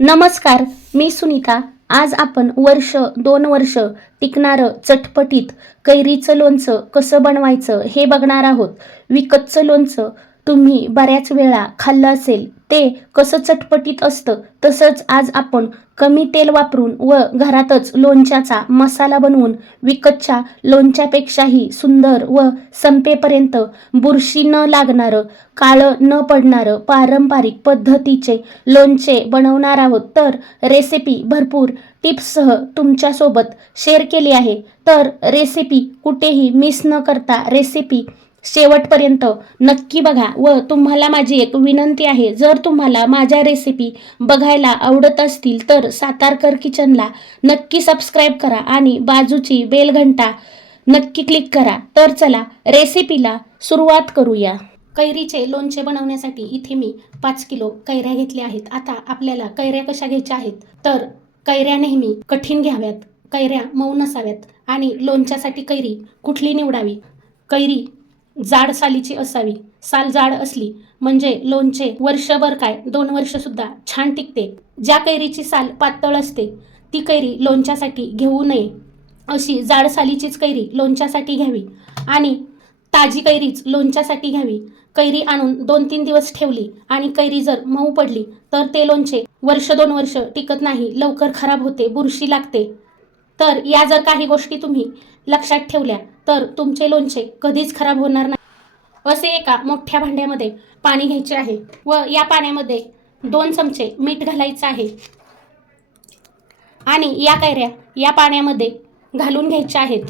नमस्कार मी सुनीता. आज आपण वर्ष दोन वर्ष टिकणारं चटपटीत कैरीचं लोणचं कसं बनवायचं हे बघणार आहोत. विकतचं लोणचं तुम्ही बऱ्याच वेळा खाल्लं असेल. ते कसं चटपटीत असतं तसंच आज आपण कमी तेल वापरून व घरातच लोणच्याचा मसाला बनवून विकतच्या लोणच्यापेक्षाही सुंदर व संपेपर्यंत बुरशी न लागणारं काळं न पडणारं पारंपरिक पद्धतीचे लोणचे बनवणार आहोत. तर रेसिपी भरपूर टिप्ससह तुमच्यासोबत शेअर केली आहे. तर रेसिपी कुठेही मिस न करता रेसिपी शेवटपर्यंत. नक्की बघा व तुम्हाला माझी एक विनंती आहे जर तुम्हाला माझ्या रेसिपी बघायला आवडत असतील तर सातारकर किचनला नक्की सबस्क्राईब करा आणि बाजूची बेलघंटा नक्की क्लिक करा. तर चला रेसिपीला सुरुवात करूया. कैरीचे लोणचे बनवण्यासाठी इथे मी पाच किलो कैऱ्या घेतल्या आहेत. आता आपल्याला कैऱ्या कशा घ्यायच्या आहेत? तर कैऱ्या नेहमी कठीण घ्याव्यात. कैऱ्या मऊ नसाव्यात आणि लोणच्यासाठी कैरी कुठली निवडावी? कैरी जाड सालीची असावी. साल जाड असली म्हणजे लोणचे वर्षभर काय? दोन वर्ष सुद्धा छान टिकते. ज्या कैरीची साल पातळ असते ती कैरी लोणच्यासाठी घेऊ नये. अशी जाड सालीचीच कैरी लोणच्यासाठी घ्यावी आणि ताजी कैरीच लोणच्यासाठी घ्यावी. कैरी आणून दोन तीन दिवस ठेवली आणि कैरी जर मऊ पडली तर ते लोणचे वर्ष दोन वर्ष टिकत नाही लवकर खराब होते बुरशी लागते. तर या जर काही गोष्टी तुम्ही लक्षात ठेवल्या तर तुमचे लोणचे कधीच खराब होणार नाही. असे एका मोठ्या भांड्यामध्ये पाणी घ्यायचे आहे व या पाण्यामध्ये दोन चमचे मीठ घालायचं आहे. आणि या कैऱ्या या पाण्यामध्ये घालून घ्यायच्या आहेत.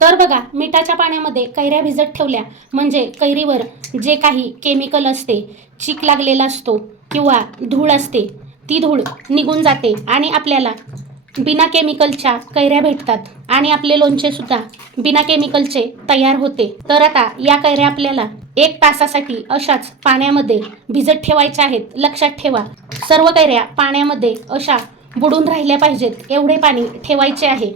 तर बघा मिठाच्या पाण्यामध्ये कैऱ्या भिजत ठेवल्या म्हणजे कैरीवर जे काही केमिकल असते चीक लागलेला असतो किंवा धूळ असते ती धूळ निघून जाते आणि आपल्याला बिना केमिकलच्या कैऱ्या भेटतात आणि आपले लोणचे सुद्धा बिना केमिकलचे तयार होते. तर आता या कैऱ्या आपल्याला एक तासासाठी अशाच पाण्यामध्ये भिजत ठेवायच्या आहेत. लक्षात ठेवा सर्व कैऱ्या पाण्यामध्ये अशा बुडून राहिल्या पाहिजेत. एवढे पाणी ठेवायचे आहे.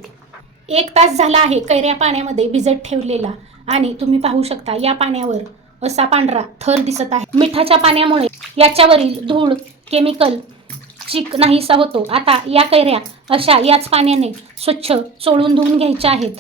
एक तास झाला आहे कैऱ्या पाण्यामध्ये भिजत ठेवलेला आणि तुम्ही पाहू शकता या पाण्यावर असा पांढरा थर दिसत आहे. मिठाच्या पाण्यामुळे याच्यावरील धूळ केमिकल चिक नाहीसा होतो. आता या कैऱ्या अशा याच पाण्याने स्वच्छ चोळून धुवून घ्यायच्या आहेत.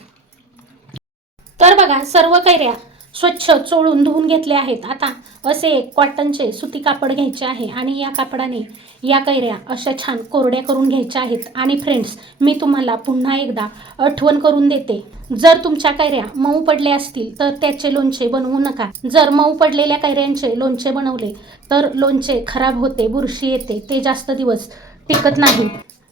तर बघा सर्व कैऱ्या स्वच्छ चोळून धुवून घेतले आहेत. आता असे एक कॉटनचे सुती कापड घ्यायचे आहे आणि या कापडाने या कैऱ्या अशा छान कोरड्या करून घ्यायच्या आहेत. आणि फ्रेंड्स मी तुम्हाला पुन्हा एकदा आठवण करून देते. जर तुमच्या कैऱ्या मऊ पडल्या असतील तर त्याचे लोणचे बनवू नका. जर मऊ पडलेल्या कैऱ्यांचे लोणचे बनवले तर लोणचे खराब होते बुरशी येते ते जास्त दिवस टिकत नाही.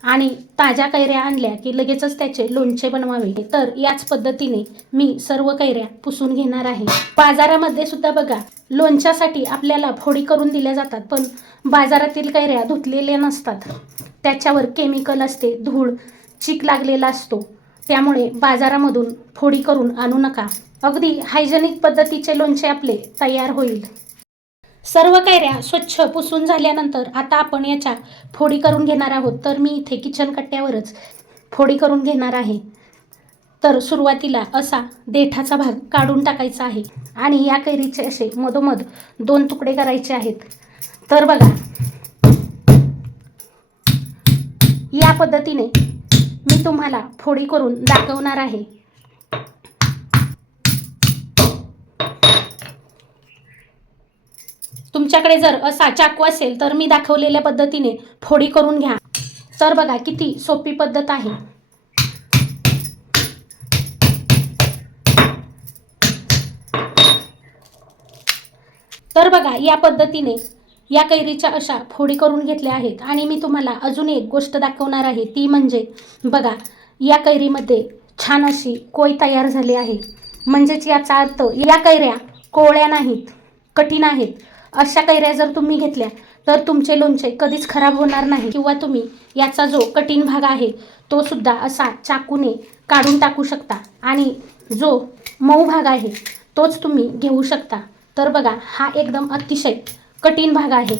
आणि ताज्या कैऱ्या आणल्या की लगेचच त्याचे लोणचे बनवावे. तर याच पद्धतीने मी सर्व कैऱ्या पुसून घेणार आहे. बाजारामध्ये सुद्धा बघा लोणच्यासाठी आपल्याला फोडी करून दिल्या जातात पण बाजारातील कैऱ्या धुतलेल्या नसतात. त्याच्यावर केमिकल असते धूळ चीक लागलेला असतो. त्यामुळे बाजारामधून फोडी करून आणू नका. अगदी हायजेनिक पद्धतीचे लोणचे आपले तयार होईल. सर्व कैऱ्या स्वच्छ पुसून झाल्यानंतर आता आपण याच्या फोडी करून घेणार आहोत. तर मी इथे किचन कट्ट्यावरच फोडी करून घेणार आहे. तर सुरुवातीला असा देठाचा भाग काढून टाकायचा आहे आणि या कैरीचे असे मधोमध दोन तुकडे करायचे आहेत. तर बघा. या पद्धतीने मी तुम्हाला फोडी करून दाखवणार आहे. तुमच्याकडे जर असा चाकू असेल तर मी दाखवलेल्या पद्धतीने फोडी करून घ्या. तर बघा किती सोपी पद्धत आहे. तर बघा या पद्धतीने या कैरीच्या अशा फोडी करून घेतल्या आहेत. आणि मी तुम्हाला अजून एक गोष्ट दाखवणार आहे. ती म्हणजे बघा या कैरीमध्ये छान अशी कोय तयार झाली आहे. म्हणजेच याचा अर्थ या कैऱ्या कोवळ्या नाहीत कठीण आहेत. अशा कैऱ्या जर तुम्ही घेतल्या तर तुमचे लोणचे कधीच खराब होणार नाही. किंवा तुम्ही याचा जो कठीण भाग आहे तो सुद्धा असा चाकूने काढून टाकू शकता. आणि जो मऊ भाग आहे तोच तुम्ही घेऊ शकता. तर बघा हा एकदम अतिशय कठीण भाग आहे.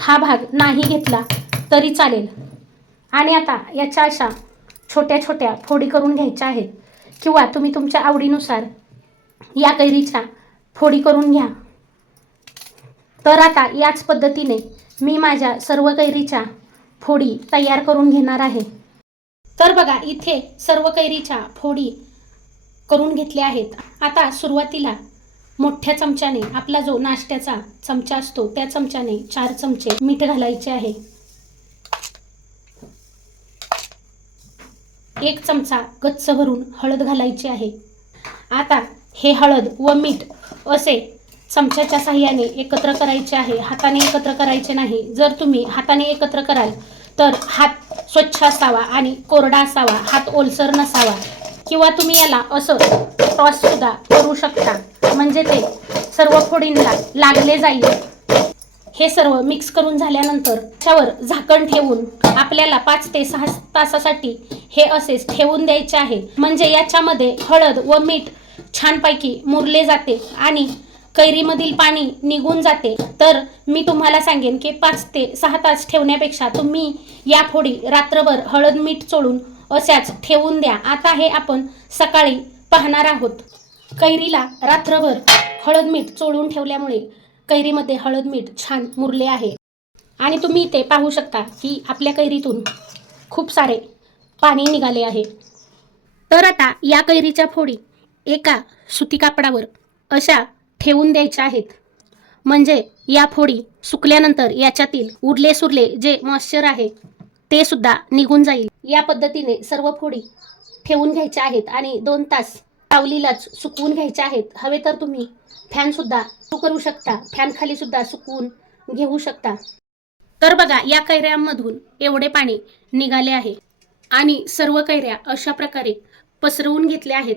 हा भाग नाही घेतला तरी चालेल. आणि आता याच्या अशा छोट्या छोट्या फोडी करून घ्यायच्या आहेत. किंवा तुम्ही तुमच्या आवडीनुसार या कैरीच्या फोडी करून घ्या. तर आता याच पद्धतीने मी माझ्या सर्व कैरीच्या फोडी तयार करून घेणार आहे. तर बघा इथे सर्व कैरीच्या फोडी करून घेतल्या आहेत. आता सुरुवातीला मोठ्या चमच्याने आपला जो नाश्त्याचा चमचा असतो त्या चमच्याने चार चमचे मीठ घालायचे आहे. एक चमचा गच्च भरून हळद घालायची आहे. आता हे हळद व मीठ असे चमच्याच्या साह्याने एकत्र करायचे आहे हाताने एकत्र करायचे नाही. जर तुम्ही हाताने एकत्र कराल तर हात स्वच्छ असावा आणि कोरडा असावा हात ओलसर नसावा. किंवा तुम्ही याला असं टॉससुद्धा करू शकता. म्हणजे ते सर्व फोडींना लागले जाईल. हे सर्व मिक्स करून झाल्यानंतर त्यावर झाकण ठेवून आपल्याला पाच ते सहा तासासाठी हे असेच ठेवून द्यायचे आहे. म्हणजे याच्यामध्ये हळद व मीठ छानपैकी मुरले जाते आणि कैरीमधील पाणी निघून जाते. तर मी तुम्हाला सांगेन की पाच ते सहा तास ठेवण्यापेक्षा तुम्ही या फोडी रात्रभर हळद मीठ चोळून अशाच ठेवून द्या. आता हे आपण सकाळी पाहणार आहोत. कैरीला रात्रभर हळद मीठ चोळून ठेवल्यामुळे कैरीमध्ये हळद मीठ छान मुरले आहे. आणि तुम्ही इथे पाहू शकता की आपल्या कैरीतून खूप सारे पाणी निघाले आहे. तर आता या कैरीच्या फोडी एका सुती कापडावर अशा ठेवून द्यायच्या आहेत. म्हणजे या फोडी सुकल्यानंतर याच्यातील उरले सुरले जे मॉइश्चर आहे ते सुद्धा निघून जाईल. या पद्धतीने सर्व फोडी ठेवून घ्यायच्या आहेत आणि दोन तास सावलीलाच सुकवून घ्यायच्या आहेत. हवे तर तुम्ही फॅन सुद्धा करू शकता. फॅनखाली सुद्धा सुकवून घेऊ शकता. तर बघा या कैऱ्यांमधून एवढे पाणी निघाले आहे आणि सर्व कैऱ्या अशा प्रकारे पसरवून घेतल्या आहेत.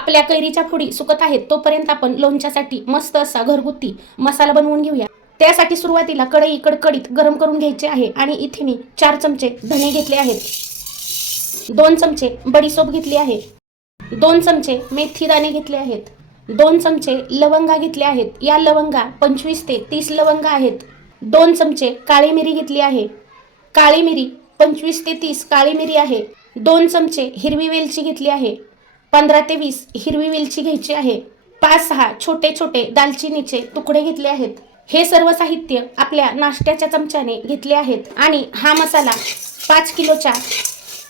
आपल्या कैरीच्या फुडी सुकत आहेत तोपर्यंत आपण लोणच्यासाठी मस्त असा घरगुती मसाला बनवून घेऊया. त्यासाठी सुरुवातीला कढई कडकडीत गरम करून घ्यायचे आहे आणि इथे मी चार चमचे धणे घेतले आहेत. दोन चमचे बडीसोप घेतली आहे. दोन चमचे मेथी दाणे घेतले आहेत. दोन चमचे लवंगा घेतले आहेत. या लवंगा पंचवीस ते तीस लवंगा आहेत. दोन चमचे काळी मिरी घेतली आहे. काळी मिरी पंचवीस ते तीस काळी मिरी आहे. दोन चमचे हिरवी वेलची घेतली आहे. पंधरा ते वीस हिरवी वेलची घ्यायची आहे. पाच सहा छोटे छोटे दालचिनीचे तुकडे घेतले आहेत. हे सर्व साहित्य आपल्या नाश्त्याच्या चमच्याने घेतले आहेत. आणि हा मसाला पाच किलोच्या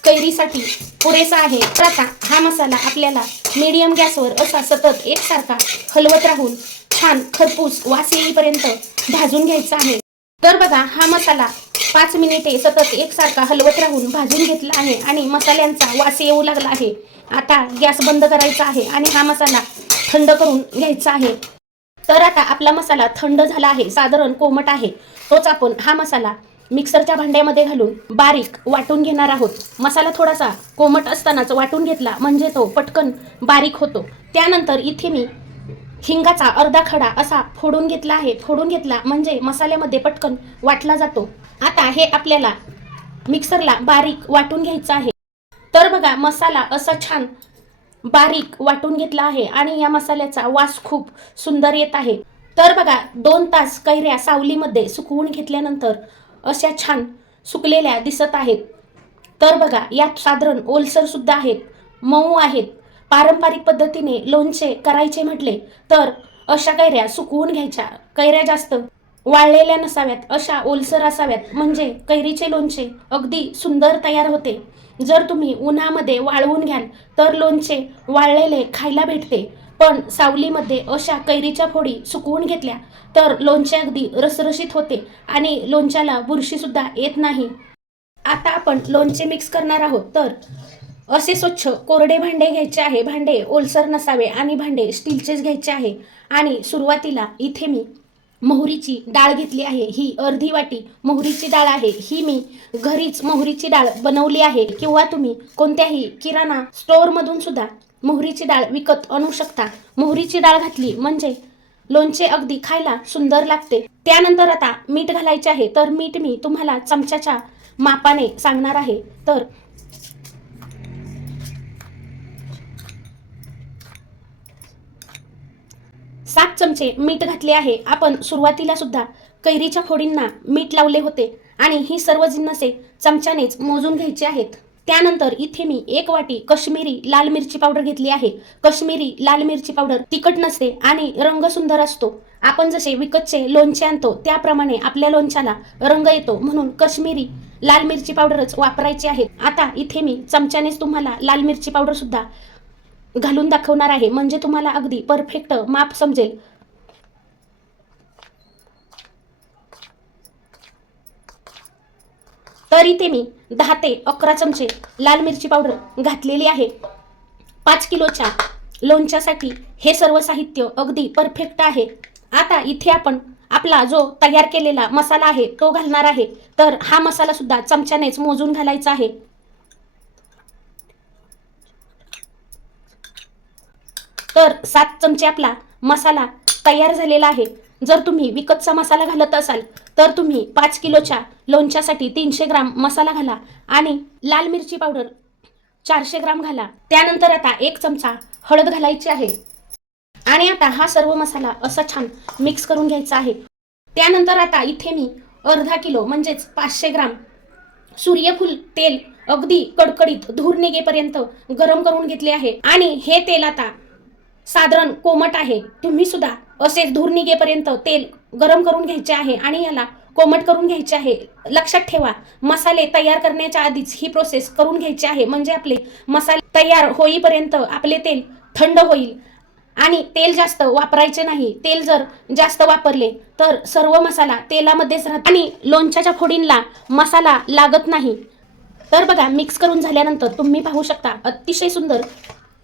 कैरीसाठी पुरेसा आहे. तर आता हा मसाला आपल्याला मीडियम गॅसवर असा सतत एकसारखा हलवत राहून छान खरपूस वास येईपर्यंत भाजून घ्यायचा आहे. तर बघा हा मसाला पाच मिनिटे सतत एकसारखा हलवत राहून भाजून घेतला आहे आणि मसाल्यांचा वास येऊ लागला आहे. आता गॅस बंद करायचा आहे आणि हा मसाला थंड करून घ्यायचा आहे. तर आता आपला मसाला थंड झाला आहे. साधारण कोमट आहे. तोच आपण हा मसाला मिक्सरच्या भांड्यामध्ये घालून बारीक वाटून घेणार आहोत. मसाला थोडासा कोमट असतानाच वाटून घेतला म्हणजे तो पटकन बारीक होतो. त्यानंतर इथे मी हिंगाचा अर्धा खडा असा फोडून घेतला आहे. फोडून घेतला म्हणजे मसाल्यामध्ये पटकन वाटला जातो. आता हे आपल्याला मिक्सरला बारीक वाटून घ्यायचं आहे. तर बघा मसाला असा छान बारीक वाटून घेतला आहे आणि या मसाल्याचा वास खूप सुंदर येत आहे. तर बघा दोन तास कैऱ्या सावलीमध्ये सुकवून घेतल्यानंतर अशा छान सुकलेल्या दिसत आहेत. तर बघा यात साधारण ओलसरसुद्धा आहेत मऊ आहेत. पारंपरिक पद्धतीने लोणचे करायचे म्हटले तर अशा कैऱ्या सुकवून घ्यायच्या. कैऱ्या जास्त वाळलेल्या नसाव्यात अशा ओलसर असाव्यात. म्हणजे कैरीचे लोणचे अगदी सुंदर तयार होते. जर तुम्ही उन्हामध्ये वाळवून घ्याल तर लोणचे वाळलेले खायला भेटते. पण सावलीमध्ये अशा कैरीच्या फोडी सुकवून घेतल्या तर लोणचे अगदी रसरशीत होते आणि लोणच्याला बुरशीसुद्धा येत नाही. आता आपण लोणचे मिक्स करणार आहोत. तर असे स्वच्छ कोरडे भांडे घ्यायचे आहे. भांडे ओलसर नसावे आणि भांडे स्टीलचेच घ्यायचे आहे. आणि सुरुवातीला इथे मी मोहरीची डाळ घेतली आहे. ही अर्धी वाटी मोहरीची डाळ आहे. ही मी घरीच मोहरीची डाळ बनवली आहे. किंवा तुम्ही कोणत्याही किराणा स्टोअरमधून सुद्धा मोहरीची डाळ विकत आणू शकता. मोहरीची डाळ घातली म्हणजे लोणचे अगदी खायला सुंदर लागते. त्यानंतर आता मीठ घालायचे आहे. तर मीठ मी तुम्हाला चमच्याच्या मापाने सांगणार आहे. तर सात चमचे मीठ घातले आहे. आपण सुरुवातीला सुद्धा कैरीच्या फोडींना मीठ लावले होते आणि ही सर्व जिन्नसे चमच्यानेच मोजून घ्यायची आहेत. त्यानंतर इथे मी एक वाटी कश्मीरी लाल मिरची पावडर घेतली आहे. कश्मीरी लाल मिरची पावडर तिखट नसते आणि रंग सुंदर असतो. आपण जसे विकतचे लोणचे आणतो त्याप्रमाणे आपल्या लोणच्याला रंग येतो म्हणून कश्मीरी लाल मिरची पावडरच वापरायची आहे. आता इथे मी चमच्यानेच तुम्हाला लाल मिरची पावडर सुद्धा घालून दाखवणार आहे. म्हणजे तुम्हाला अगदी परफेक्ट माप समजेल. तर इथे मी दहा ते अकरा चमचे लाल मिरची पावडर घातलेली आहे. पाच किलोच्या लोणच्यासाठी हे सर्व साहित्य अगदी परफेक्ट आहे. आता इथे आपण आपला जो तयार केलेला मसाला आहे तो घालणार आहे. तर हा मसाला सुद्धा चमच्यानेच मोजून घालायचा आहे. तर सात चमचे आपला मसाला तयार झालेला आहे. जर तुम्ही विकतचा मसाला घालत असाल तर तुम्ही पाच किलोच्या लोणच्यासाठी तीनशे ग्राम मसाला घाला आणि लाल मिरची पावडर चारशे ग्राम घाला. त्यानंतर आता एक चमचा हळद घालायची आहे. आणि आता हा सर्व मसाला असा छान मिक्स करून घ्यायचा आहे. त्यानंतर आता इथे मी अर्धा किलो म्हणजेच पाचशे ग्राम सूर्यफूल तेल अगदी कडकडीत धूर निघेपर्यंत गरम करून घेतले आहे. आणि हे तेल आता साधारण कोमट आहे. तुम्ही सुद्धा असे धूर निघेपर्यंत तेल गरम करून घ्यायचे आहे आणि याला कोमट करून घ्यायचे आहे. लक्षात ठेवा मसाले तयार करण्याच्या आधीच ही प्रोसेस करून घ्यायची आहे. म्हणजे आपले मसाले तयार होईपर्यंत आपले तेल थंड होईल आणि तेल जास्त वापरायचे नाही. तेल जर जास्त वापरले तर सर्व मसाला तेलामध्येच राहत आणि लोणच्याच्या फोडींना मसाला लागत नाही. तर बघा मिक्स करून झाल्यानंतर तुम्ही पाहू शकता अतिशय सुंदर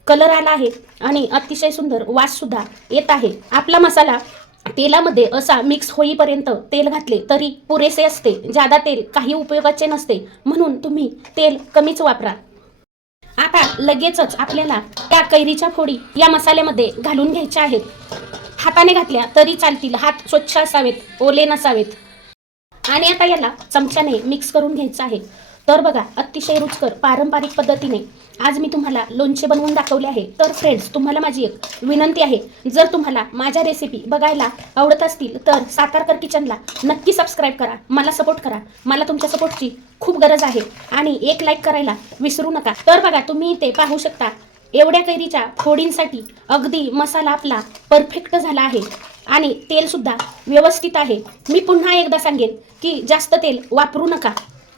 कलर आला आहे आणि अतिशय सुंदर वास सुद्धा येत आहे. आपला मसाला तेलामध्ये असा मिक्स होईपर्यंत तेल घातले तरी पुरेसे असते. जादा तेल काही उपयोगाचे नसते. म्हणून तुम्ही तेल कमीच वापरा. आता लगेचच आपल्याला त्या कैरीच्या फोडी या मसाल्यामध्ये घालून घ्यायच्या आहेत. हाताने घातल्या तरी चालतील. हात स्वच्छ असावेत ओले नसावेत. आणि आता याला चमच्याने मिक्स करून घ्यायचं आहे. तर बघा अतिशय रुचकर पारंपरिक पद्धतीने आज मी तुम्हाला लोणचे बनवून दाखवले आहे. तर फ्रेंड्स तुम्हाला माझी एक विनंती आहे. जर तुम्हाला माझ्या रेसिपी बघायला आवडत असतील तर सातारकर किचनला नक्की सबस्क्राईब करा. मला सपोर्ट करा. मला तुमच्या सपोर्टची खूप गरज आहे. आणि एक लाईक करायला विसरू नका. तर बघा तुम्ही इथे पाहू शकता एवढ्या कैरीच्या फोडींसाठी अगदी मसाला आपला परफेक्ट झाला आहे. आणि तेलसुद्धा व्यवस्थित आहे. मी पुन्हा एकदा सांगेन की जास्त तेल वापरू नका.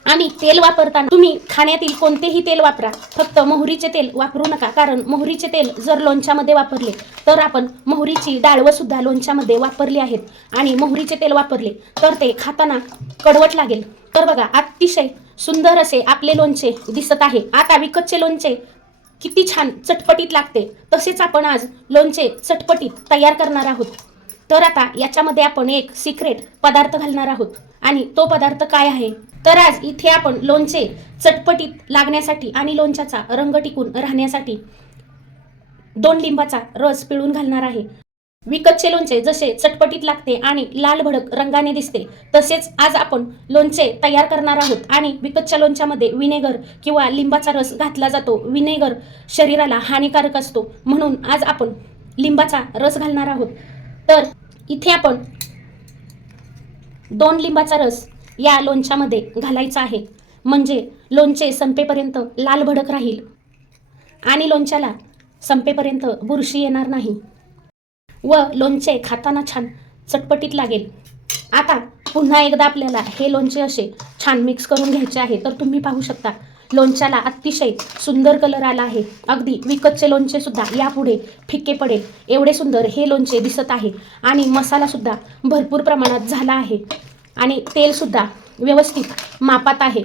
आणि तेल वापरताना तुम्ही खाण्यातील कोणतेही तेल वापरा. फक्त मोहरीचे तेल वापरू नका. कारण मोहरीचे तेल जर लोणच्यामध्ये वापरले तर आपण मोहरीची डाळवं सुद्धा लोणच्यामध्ये वापरली आहेत. आणि मोहरीचे तेल वापरले तर ते खाताना कडवट लागेल. तर बघा अतिशय सुंदर असे आपले लोणचे दिसत आहे. आता विकतचे लोणचे किती छान चटपटीत लागते. तसेच आपण आज लोणचे चटपटीत तयार करणार आहोत. तर आता याच्यामध्ये आपण एक सिक्रेट पदार्थ घालणार आहोत. आणि तो पदार्थ काय आहे? तर आज इथे आपण लोणचे चटपटीत लागण्यासाठी आणि लोणच्याचा रंग टिकून राहण्यासाठी दोन लिंबाचा रस पिळून घालणार आहे. विकतचे लोणचे जसे चटपटीत लागते आणि लाल भडक रंगाने दिसते तसेच आज आपण लोणचे तयार करणार आहोत आणि विकतच्या लोणच्यामध्ये विनेगर किंवा लिंबाचा रस घातला जातो. विनेगर शरीराला हानिकारक असतो. म्हणून आज आपण लिंबाचा रस घालणार आहोत. तर इथे आपण दोन लिंबाचा रस या लोणच्यामध्ये घालायचं आहे. म्हणजे लोणचे संपेपर्यंत लाल भडक राहील. आणि लोणच्याला संपेपर्यंत बुरशी येणार नाही. व लोणचे खाताना छान चटपटीत लागेल. आता पुन्हा एकदा आपल्याला हे लोणचे असे छान मिक्स करून घ्यायचे आहे. तर तुम्ही पाहू शकता लोणच्याला अतिशय सुंदर कलर आला आहे. अगदी विकतचे लोणचे सुद्धा यापुढे फिक्के पडेल. एवढे सुंदर हे लोणचे दिसत आहे. आणि मसालासुद्धा भरपूर प्रमाणात झाला आहे. आणि तेलसुद्धा व्यवस्थित मापात आहे.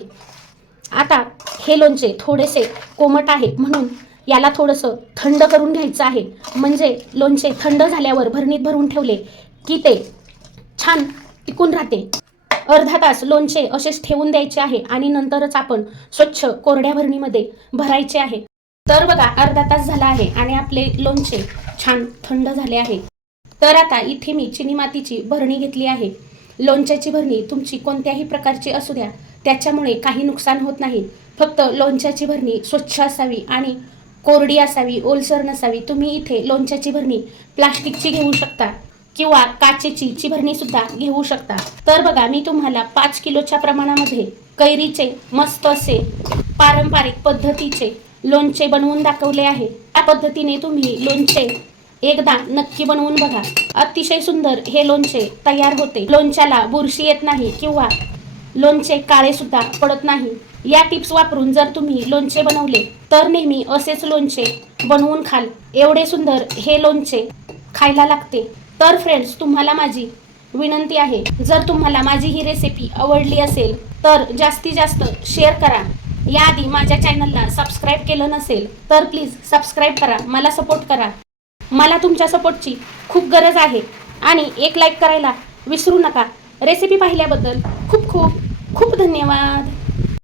आता हे लोणचे थोडेसे कोमट आहे म्हणून याला थोडंसं थंड करून घ्यायचं आहे. म्हणजे लोणचे थंड झाल्यावर भरणीत भरून ठेवले की ते छान टिकून राहते. अर्धा तास लोणचे असेच ठेवून द्यायचे आहे आणि नंतरच आपण स्वच्छ कोरड्या भरणीमध्ये भरायचे आहे. तर बघा अर्धा तास झाला आहे आणि आपले लोणचे छान थंड झाले आहे. तर आता इथे मी चिनी मातीची भरणी घेतली आहे. लोणच्याची भरणी तुमची कोणत्याही प्रकारची असू द्या. त्याच्यामुळे काही नुकसान होत नाही. फक्त लोणच्याची भरणी स्वच्छ असावी आणि कोरडी असावी ओलसर नसावी. तुम्ही इथे लोणच्याची भरणी प्लास्टिकची घेऊ शकता किंवा काचेची चिभरणी सुद्धा घेऊ शकता. तर बघा मी तुम्हाला पाच किलोच्या प्रमाणामध्ये कैरीचे मस्त असे पारंपरिक पद्धतीचे लोणचे बनवून दाखवले आहे. त्या पद्धतीने तुम्ही लोणचे एकदा नक्की बनवून बघा. अतिशय सुंदर हे लोणचे तयार होते. लोणच्याला बुरशी येत नाही किंवा लोणचे काळे सुद्धा पडत नाही. या टिप्स वापरून जर तुम्ही लोणचे बनवले तर नेहमी असेच लोणचे बनवून खाल. एवढे सुंदर हे लोणचे खायला लागते. तर फ्रेंड्स तुम्हाला माझी विनंती आहे जर तुम्हाला माझी ही रेसिपी आवडली असेल तर जास्तीत जास्त शेअर करा. याआधी माझ्या चॅनलला सबस्क्राईब केलं नसेल तर प्लीज सबस्क्राईब करा. मला सपोर्ट करा. मला तुमच्या सपोर्टची खूप गरज आहे. आणि एक लाईक करायला विसरू नका. रेसिपी पाहिल्याबद्दल खूप खूप खूप धन्यवाद.